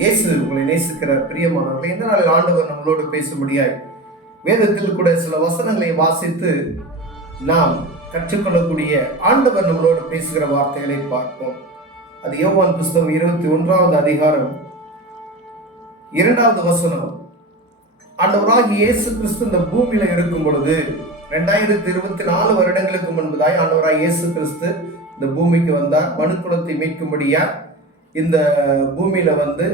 இயேசு உங்களை நேசிக்கிறார். பிரியமானவர்களே, இந்த நாளில் ஆண்டவர் நம்மளோடு பேசும்படியாய் வேதத்தில் கூட சில வசனங்களை வாசித்து நாம் கற்றுக்கொள்ளக்கூடிய ஆண்டவர் நம்மளோடு பேசுகிற வார்த்தைகளை பார்ப்போம். அது யோவான் புஸ்தகம் 21வது அதிகாரம் 2வது வசனம். ஆண்டவராகிய இயேசு கிறிஸ்து இந்த பூமியில இருக்கும் பொழுது 2024 வருடங்களுக்கு முன்பதாய் ஆண்டவராகிய இயேசு கிறிஸ்து இந்த பூமிக்கு வந்தார். மனுக்குலத்தை மீட்கும்படியா இந்த பூமியில வந்து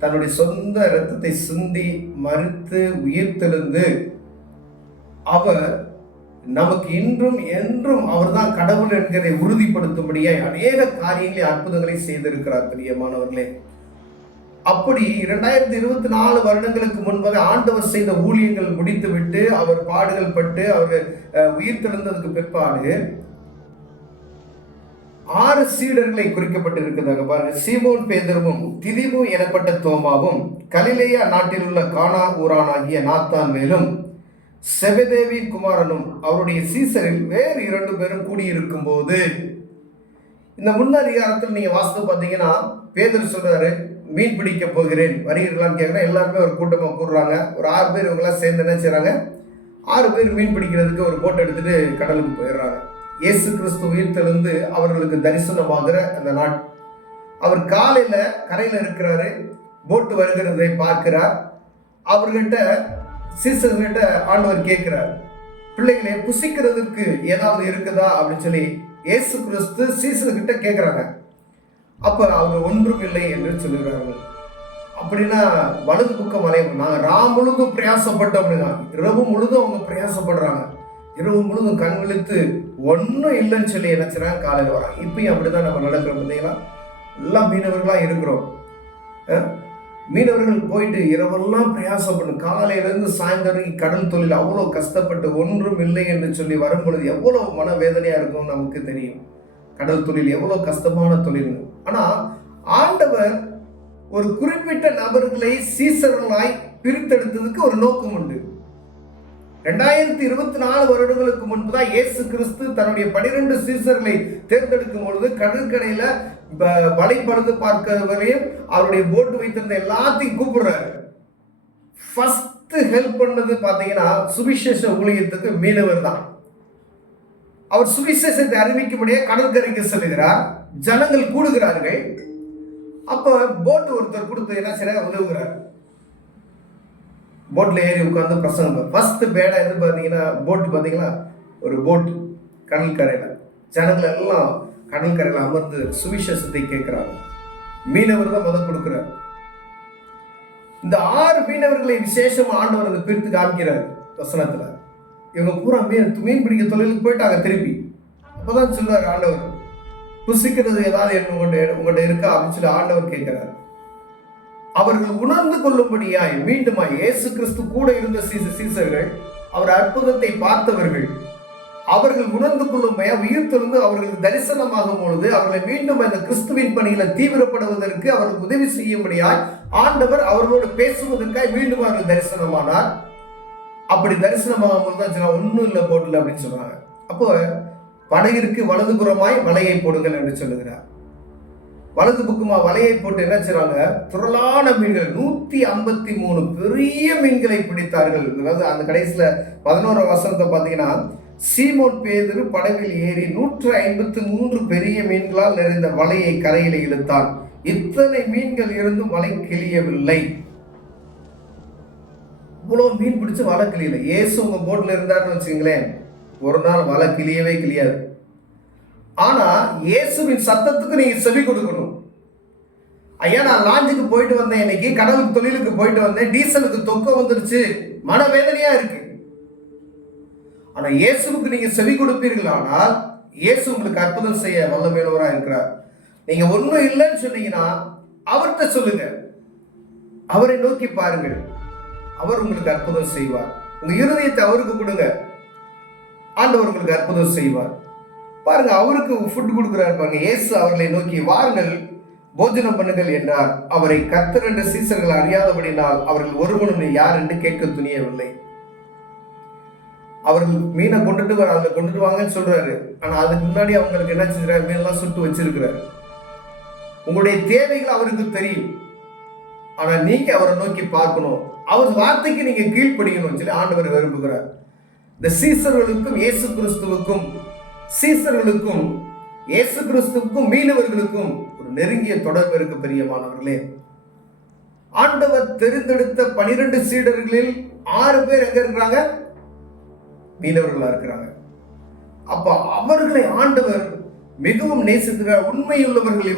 தன்னுடைய சொந்த இரத்தத்தை சிந்தி மரித்து உயிர்த்தெழுந்து அவர் நமக்கு இன்றும் என்றும் அவர்தான் கடவுள் என்கிறதை உறுதிப்படுத்தும்படியாய் அநேக காரியங்களை அற்புதங்களை செய்திருக்கிறார். பிரியமானவர்களே, அப்படி 2024 வருடங்களுக்கு முன்பதாக ஆண்டவர் செய்த ஊழியங்கள் முடித்துவிட்டு அவர் பாடுகள் பட்டு அவர் உயிர்த்தெழுந்ததுக்கு பிற்பாடு 6 சீடர்களை குறிக்கப்பட்டிருக்கிறாங்க. பாருங்க, சீமோன் பேதுருவும் திதிமு எனப்பட்ட தோமாவும் கலிலேயா நாட்டில் உள்ள கானா ஊரானாகிய நாத்தான்வேலும் செபதேவின் குமாரனும் அவருடைய சீசரில் வேறு 2 பேரும் கூடியிருக்கும் போது, இந்த முன் அதிகாரத்தில் நீங்க வாசித்து பார்த்தீங்கன்னா பேதுரு சொல்றாரு, மீன் பிடிக்க போகிறேன் வருகிறீர்களான்னு கேட்குறேன். எல்லாருமே ஒரு கூட்டமாக கூடுறாங்க. ஒரு 6 பேர் இவங்கெல்லாம் சேர்ந்து என்ன செய்றாங்க, 6 பேர் மீன் பிடிக்கிறதுக்கு ஒரு போட் எடுத்துட்டு கடலுக்கு போயிடுறாங்க. இயேசு கிறிஸ்து உயிர்த்தெழுந்து அவர்களுக்கு தரிசனமாகிற அந்த நாள். அவர் காலையில கரையில இருக்கிறாரு, போட்டு வருகிறதை பார்க்கிறார். அவர்கிட்ட சீசர்கிட்ட ஆண்டவர் கேட்கிறார், பிள்ளைகளை புசிக்கிறதுக்கு ஏதாவது இருக்குதா அப்படின்னு சொல்லி இயேசு கிறிஸ்து சீசர்கிட்ட கேட்கிறாங்க. அப்ப அவர் ஒன்றும் இல்லை என்று சொல்லுகிறார்கள். அப்படின்னா வலது பக்கம் வளையும். நாங்கள் முழுதும் பிரயாசப்பட்டோம் அப்படின்னா, இரவு முழுதும் அவங்க பிரயாசப்படுறாங்க. இரவு முழுதும் கண் விழித்து ஒன்றும் இல்லைன்னு சொல்லி நினைச்சுறாங்க. காலையில் வராங்க. இப்பயும் அப்படிதான் நம்ம நடக்கிறோம். பார்த்தீங்களா, எல்லாம் மீனவர்களாக இருக்கிறோம். மீனவர்கள் போயிட்டு இரவெல்லாம் பிரயாசப்படும், காலையிலேருந்து சாயந்தரம் கடல் தொழில் அவ்வளோ கஷ்டப்பட்டு ஒன்றும் இல்லை என்று சொல்லி வரும்பொழுது எவ்வளோ மனவேதனையாக இருக்கும் நமக்கு தெரியும். கடல் தொழில் எவ்வளோ கஷ்டமான தொழில். ஆனால் ஆண்டவர் ஒரு குறிப்பிட்ட நபர்களை சீசர்களாய் பிரித்தெடுத்ததுக்கு ஒரு நோக்கம் உண்டு. 2024 வருடங்களுக்கு முன்புதான் இயேசு கிறிஸ்து தன்னுடைய 12 சீசர்களை தேர்ந்தெடுக்கும் பொழுது கடற்கரையில வலைப்பழுது பார்க்கிறவரையும் அவருடைய போட்டு வைத்திருந்த எல்லாத்தையும் கூப்பிடுறாரு. ஃபர்ஸ்ட் ஹெல்ப் பண்ணது பார்த்தீங்கன்னா சுவிசேஷ ஊழியத்துக்கு மீனவர் தான். அவர் சுவிசேஷத்தை அறிவிக்கும்படியே கடற்கரைக்கு செல்கிறார். ஜனங்கள் கூடுகிறார்கள். அப்ப போட்டு ஒருத்தர் கொடுத்து என்ன செய்ய உதவுகிறார். போட்ல ஏறி உட்கார்ந்து பிரசங்கம். ஃபர்ஸ்ட் பேடா எது பார்த்தீங்கன்னா போட்டு பார்த்தீங்கன்னா ஒரு போட் கடற்கரையில் ஜனங்கள் எல்லாம் கடற்கரையில் அமர்ந்து சுவிசேஷத்தை கேட்கிறாங்க. மீனவர் தான் முதல் கொடுக்கிறார். இந்த 6 மீனவர்களை விசேஷமா ஆண்டவர் அந்த பிரித்து காமிக்கிறார் வசனத்துல. இவங்க பூரா மீன் பிடிக்க தொழிலுக்கு போயிட்டாங்க திருப்பி. அப்பதான் சொல்றாரு ஆண்டவர், புசிக்கிறது ஏதாவது உங்கள்கிட்ட இருக்கா அப்படின்னு சொல்லி ஆண்டவர் கேட்கிறார். அவர்கள் உணர்ந்து கொள்ளும்படியாய் மீண்டுமாய் இயேசு கிறிஸ்து கூட இருந்த சீசர்கள், அவர் அற்புதத்தை பார்த்தவர்கள், அவர்கள் உணர்ந்து கொள்ளும்படியா உயிர்த்தெழுந்து அவர்களுக்கு தரிசனமாகும் பொழுது அவர்களை மீண்டும் அந்த கிறிஸ்துவின் பணியில தீவிரப்படுவதற்கு அவர்களுக்கு உதவி செய்யும்படியாய் ஆண்டவர் அவர்களோடு பேசுவதற்காக மீண்டும் அவர்கள் தரிசனமானார். அப்படி தரிசனமாகும் போது தான் சொன்னா ஒன்றும் இல்லை போடல அப்படின்னு சொல்றாங்க. அப்போ படகிற்கு வலதுபுறமாய் வலையை போடுங்கள் என்று சொல்லுகிறார். வலது பக்கமா வலையை போட்டு என்ன செய்றாங்க, திரளான மீன்கள் 153 பெரிய மீன்களை பிடித்தார்கள். அதாவது அந்த கடைசியில 11 வசனத்தை பார்த்தீங்கன்னா, சீமோன் பேதுரு படவில் ஏறி 153 பெரிய மீன்களால் நிறைந்த வலையை கரையில இழுத்தான். இத்தனை மீன்கள் இருந்தும் வலை கிளியவில்லை. இவ்வளவு மீன் பிடிச்சு வலை கிளியல. இயேசு உங்க போட்ல இருந்தாருன்னு வச்சுங்களேன், ஒரு நாள் வலை கிளியவே கிளியாது. ஆனா இயேசுவின் சத்தத்துக்கு நீங்க செவி கொடுக்கணும். ஐயா, நான் லாஞ்சுக்கு போயிட்டு வந்தேன், இன்னைக்கு கடலுக்கு தொழிலுக்கு போயிட்டு வந்தேன், டீசலுக்கு தொக்க வந்துருச்சு, மனவேதனையா இருக்கு. ஆனா இயேசுவுக்கு நீங்க செவி கொடுப்பீர்கள், ஆனால் இயேசு உங்களுக்கு அற்புதம் செய்ய வல்லமையுள்ளவராக இருக்கிறார். நீங்க ஒன்றும் இல்லைன்னு சொன்னீங்கன்னா அவர்கிட்ட சொல்லுங்க, அவரை நோக்கி பாருங்கள், அவர் உங்களுக்கு அற்புதம் செய்வார். உங்க இருதயத்தை அவருக்கு கொடுங்க, ஆண்டவர் உங்களுக்கு அற்புதம் செய்வார். பாருங்க, அவருக்கு ஃபுட் கொடுக்கிறார் பாருங்க. இயேசு அவர்களை நோக்கி வாருங்கள், போஜனம் பண்ணுங்கள் என்றார். அவரை கர்த்தர் என்ற சீசர்கள் அறியாதபடினால் அவர்கள் ஒருவனும் யார் என்று கேட்க துணியவில்லை. அவர்கள் மீனை கொண்டுட்டு வாங்கன்னு சொல்றாரு. ஆனா அதுக்கு முன்னாடி அவங்களுக்கு என்ன செஞ்சாரு, மீனெல்லாம் சுட்டு வச்சிருக்கிறாரு. உங்களுடைய தேவைகள் அவருக்கு தெரியும். ஆனா நீங்க அவரை நோக்கி பார்க்கணும், அவர் வார்த்தைக்கு நீங்க கீழ்ப்படியணும் சொல்லி ஆண்டவர் விரும்புகிறார். இந்த சீசர்களுக்கும் இயேசு கிறிஸ்துவுக்கும் மீனவர்களுக்கும் ஒரு நெருங்கிய தொடர்பு இருக்கு பிரியமானவர்களே. ஆண்டவர் தெரிந்தெடுத்த 12 சீடர்களில் 6 பேர் எங்க இருக்கிறாங்க? மீனவர்களா இருக்கிறாங்க. அப்ப அவர்களை ஆண்டவர் மிகவும் நேசிக்கிறார். உண்மையுள்ளவர்கள்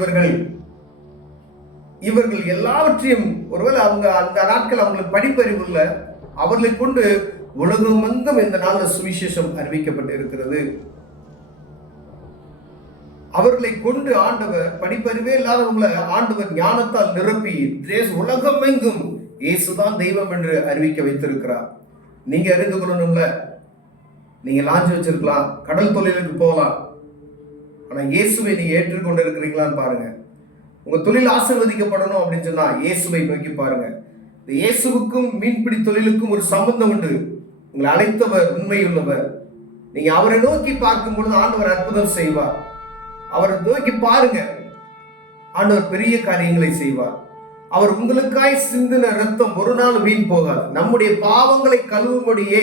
இவர்கள் எல்லாவற்றையும், ஒருவேளை அவங்க அந்த நாட்கள் அவங்களுக்கு படிப்பறிவு இல்லை, அவர்களை கொண்டு உலகமெங்கும் இந்த நாளில் சுவிசேஷம் அறிவிக்கப்பட்டு இருக்கிறது. அவர்களை கொண்டு ஆண்டவர், படிப்பறிவே இல்லாதவங்களை ஆண்டவர் ஞானத்தால் நிரப்பி உலகமெங்கும் இயேசுதான் தெய்வம் என்று அறிவிக்க வைத்திருக்கிறார். நீங்க அறிந்து கொள்ளணும்ல, நீங்க லாஞ்ச் வச்சிருக்கலாம், கடல் தொழிலுக்கு போகலாம், ஆனா இயேசுவை நீங்க ஏற்றுக்கொண்டு இருக்கிறீங்களான்னு பாருங்க. உங்க தொழில் ஆசீர்வதிக்கப்படணும் அப்படின்னு சொன்னா இயேசுவை நோக்கி பாருங்க. இந்த இயேசுவுக்கும் மீன்பிடி தொழிலுக்கும் ஒரு சம்பந்தம் உண்டு. உங்களை அழைத்தவர் உண்மையுள்ளவர். நீங்க அவரை நோக்கி பார்க்கும் பொழுது ஆண்டவர் அற்புதம் செய்வார். அவரை நோக்கி பாருங்க, ஆண்டவர் பெரிய காரியங்களை செய்வார். அவர் உங்களுக்காய் சிந்தின ரத்தம் ஒரு நாள் வீண் போகாது. நம்முடைய பாவங்களை கழுவும்படியே,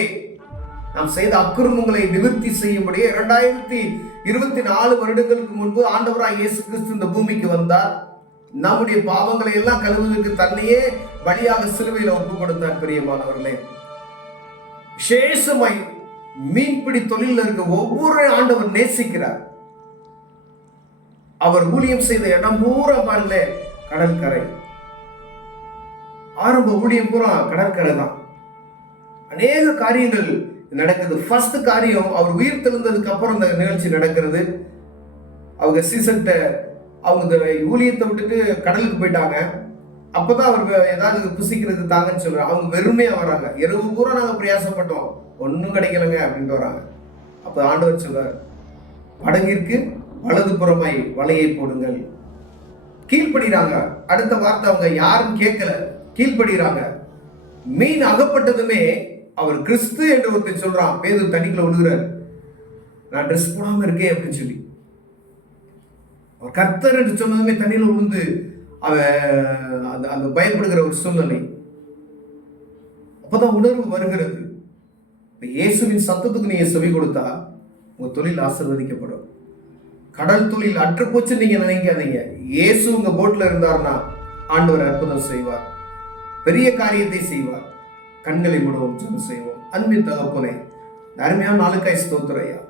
நாம் செய்த அக்கிரமங்களை நிவர்த்தி செய்யும்படியே 2024 வருடங்களுக்கு முன்பு ஆண்டவராய் இயேசு கிறிஸ்து இந்த பூமிக்கு வந்தார். நம்முடைய பாவங்களை எல்லாம் கழுவுவதற்கு தன்னையே வழியாக சிலுவையில் ஒப்பு கொடுத்தார். பிரியமானவர்களே, விசேஷமாய் மீன்பிடி தொழில் இருக்க ஒவ்வொரு ஆண்டவர் நேசிக்கிறார். அவர் ஊழியம் செய்த இடம் பூரா பாருங்களே கடற்கரை. ஆரம்ப ஊழியம் பூரா கடற்கரை தான். அநேக காரியங்கள் நடக்குது. ஃபர்ஸ்ட் காரியம், அவர் உயிர் தெழுந்ததுக்கு அப்புறம் இந்த நிகழ்ச்சி நடக்கிறது. அவங்க சீசன்ட்ட அவங்க ஊழியத்தை விட்டுட்டு கடலுக்கு போயிட்டாங்க. அப்பதான் அவர் ஏதாவது புசிக்கிறது தாங்கன்னு சொல்றாங்க. அவங்க வெறுமையா வராங்க. இரவு பூரா நாங்க பிரயாசப்பட்டோம், ஒன்னும் கிடைக்கலங்க அப்படின்ட்டு வராங்க. அப்ப ஆண்டவர் சொல்றார், படகிற்கு வலது புறமாய் வலையை போடுங்கள். கீழ்படுகிறாங்க. அடுத்த வார்த்தை அவங்க யாரும் கேட்கல, கீழ்படுகிறாங்க. மீன் அகப்பட்டதுமே அவர் கிறிஸ்து என்று ஒருத்தர் சொல்றான். பேதுரு தண்ணிக்குள்ள விழுகிறார். நான் ட்ரெஸ் போடாம இருக்கேன் அப்படின்னு சொல்லி, அவர் கர்த்தர் என்று சொன்னதுமே தண்ணியில விழுந்து அந்த பயப்படுகிற ஒரு சூழ்நிலை. அப்பதான் உணர்வு வருகிறது. இயேசுவின் சத்தத்துக்கு நீங்க செவி கொடுத்தா உங்க தொழில் ஆசீர்வதிக்கப்படும். கடல் தொழில் அற்று போச்சு நீங்க நினைக்காதீங்க. இயேசு உங்க போட்ல இருந்தார்னா ஆண்டவர் அற்புதம் செய்வார், பெரிய காரியத்தை செய்வார். கண்களை மூடவும் ஜெபம் செய்வோம். அன்பின் தகப்பனே, அருமையான நாளுக்காய் ஸ்தோத்திரம் ஐயா.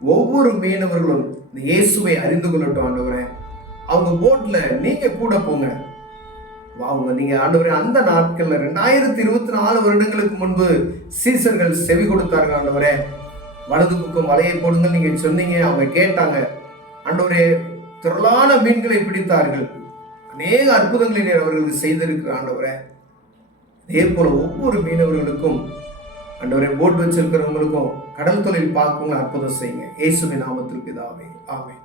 ஒவ்வொரு மீனவர்களும் இந்த இயேசுவை அறிந்து கொள்ளட்டும் ஆண்டவரே. அவங்க போட்ல நீங்க கூட போங்க. அவங்க நீங்க ஆண்டவரே, அந்த நாட்கள்ல 2024 வருடங்களுக்கு முன்பு சீசர்கள் செவி கொடுத்தார்கள் ஆண்டவரே. வலது பக்கம் வலையை போடுங்கள் நீங்க சொன்னீங்க, அவங்க கேட்டாங்க ஆண்டவரே. திரளான மீன்களை பிடித்தார்கள். அநேக அற்புதங்களை அவர்களுக்கு செய்திருக்கிற ஆண்டவரே. இதே போல ஒவ்வொரு மீனவர்களுக்கும் ஆண்டவரே, போட் வச்சிருக்கிறவங்களுக்கும் கடல் தொழில் பார்க்கவங்க அற்புதம் செய்யுங்க. இயேசுவின் நாமத்தில் பிதாவே, ஆமென்.